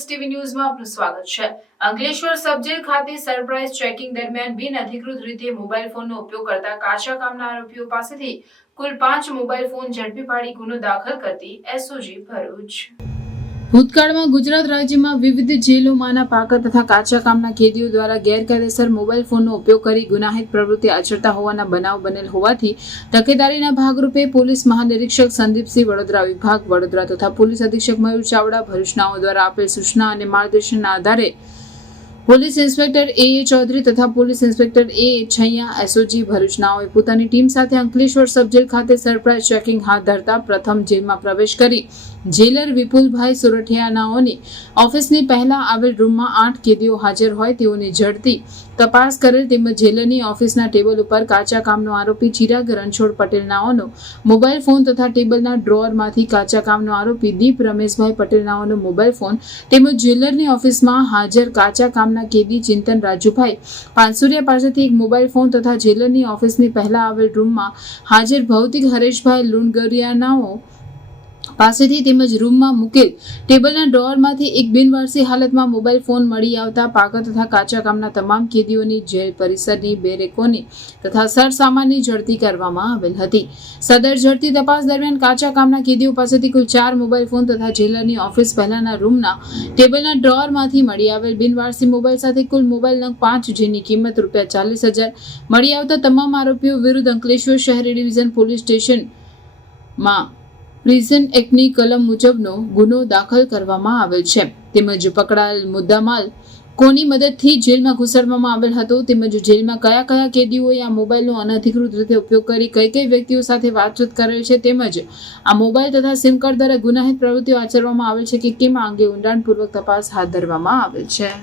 S TV ન્યૂઝમાં આપનું સ્વાગત છે। અંકલેશ્વર સબજેલ ખાતે સરપ્રાઇઝ ચેકિંગ દરમિયાન બિનઅધિકૃત રીતે મોબાઈલ ફોનનો ઉપયોગ કરતા કાચા કામના આરોપીઓ પાસેથી કુલ 5 મોબાઈલ ફોન ઝડપી પાડી ગુનો દાખલ કરતી એસઓજી ભરૂચ। ભૂતકાળમાં ગુજરાત રાજ્યમાં વિવિધ જેલોમાંના પાકા તથા કાચા કામના કેદીઓ દ્વારા ગેરકાયદેસર મોબાઈલ ફોનનો ઉપયોગ કરી ગુનાહિત પ્રવૃત્તિ આચરતા હોવાના બનાવ બનેલ હોવાથી તકેદારીના ભાગરૂપે પોલીસ મહાનિરીક્ષક સંદીપસિંહ વડોદરા વિભાગ વડોદરા તથા પોલીસ અધિક્ષક મયુર ચાવડા ભરૂચનાઓ દ્વારા આપેલ સૂચના અને માર્ગદર્શનના આધારે પોલીસ ઇન્સ્પેક્ટર એ ચૌધરી તથા police inspector A Chhaiya SOG ભરૂચનાઓએ પોતાની ટીમ સાથે અંકલેશ્વર સબજેલ ખાતે સરપ્રાઇઝ ચેકિંગ હાથ ધરતા પ્રથમ જેલમાં પ્રવેશ કરી જેલર વિપુલભાઈ સુરઠિયાનાઓની ઓફિસની પહેલા આવેલ રૂમમાં 8 કેદીઓ હાજર હોય તેઓની ઝડપી તપાસ કરેલ તેમજ જેલરની ઓફિસના ટેબલ ઉપર કાચા કામનો આરોપી ચિરાગ રણછોડ પટેલનાઓનો મોબાઈલ ફોન તથા ટેબલના ડ્રોઅરમાંથી કાચા કામનો આરોપી દીપ રમેશભાઈ પટેલનાઓનો મોબાઈલ ફોન તેમજ જેલરની ઓફિસમાં હાજર કાચા કામના કેદી ચિંતન રાજુભાઈ પાનસુરિયા પાસેથી એક મોબાઈલ ફોન તથા જેલરની ઓફિસની પહેલા આવેલ રૂમમાં હાજર ભૌતિક હરેશભાઈ લુણગરિયાનાઓ પાસેથી તેમજ રૂમમાં મૂકેલ ટેબલના ડ્રોઅરમાંથી એક બિનવારસી હાલતમાં મોબાઈલ ફોન મળી આવતા પાકા તથા કાચા કામના તમામ કેદીઓની જેલ પરિસરની બેરેકોની તથા સરસામાનની ઝડપી કરવામાં આવેલ હતી। સદર ઝડપી તપાસ દરમિયાન કાચા કામના કેદીઓ પાસેથી કુલ 4 મોબાઈલ ફોન તથા જેલરની ઓફિસ પહેલાના રૂમના ટેબલના ડ્રોઅરમાંથી મળી આવેલ બિનવારસી મોબાઈલ સાથે કુલ મોબાઈલ નંગ 5 જેની કિંમત ₹40,000 મળી આવતા તમામ આરોપીઓ વિરુદ્ધ અંકલેશ્વર શહેરી ડિવિઝન પોલીસ સ્ટેશનમાં પ્રિઝન એક્ટની કલમ મુજબનો ગુનો દાખલ કરવામાં આવેલ છે તેમજ પકડાયેલ મુદ્દામાલ કોની મદદથી જેલમાં ઘુસાડવામાં આવેલ હતો તેમજ જેલમાં કયા કયા કેદીઓએ આ મોબાઈલનો અનધિકૃત રીતે ઉપયોગ કરી કઈ વ્યક્તિઓ સાથે વાતચીત કરેલ છે તેમજ આ મોબાઈલ તથા સિમ કાર્ડ દ્વારા ગુનાહિત પ્રવૃત્તિઓ આચરવામાં આવેલ છે કે કેમ અંગે ઊંડાણપૂર્વક તપાસ હાથ ધરવામાં આવેલ છે।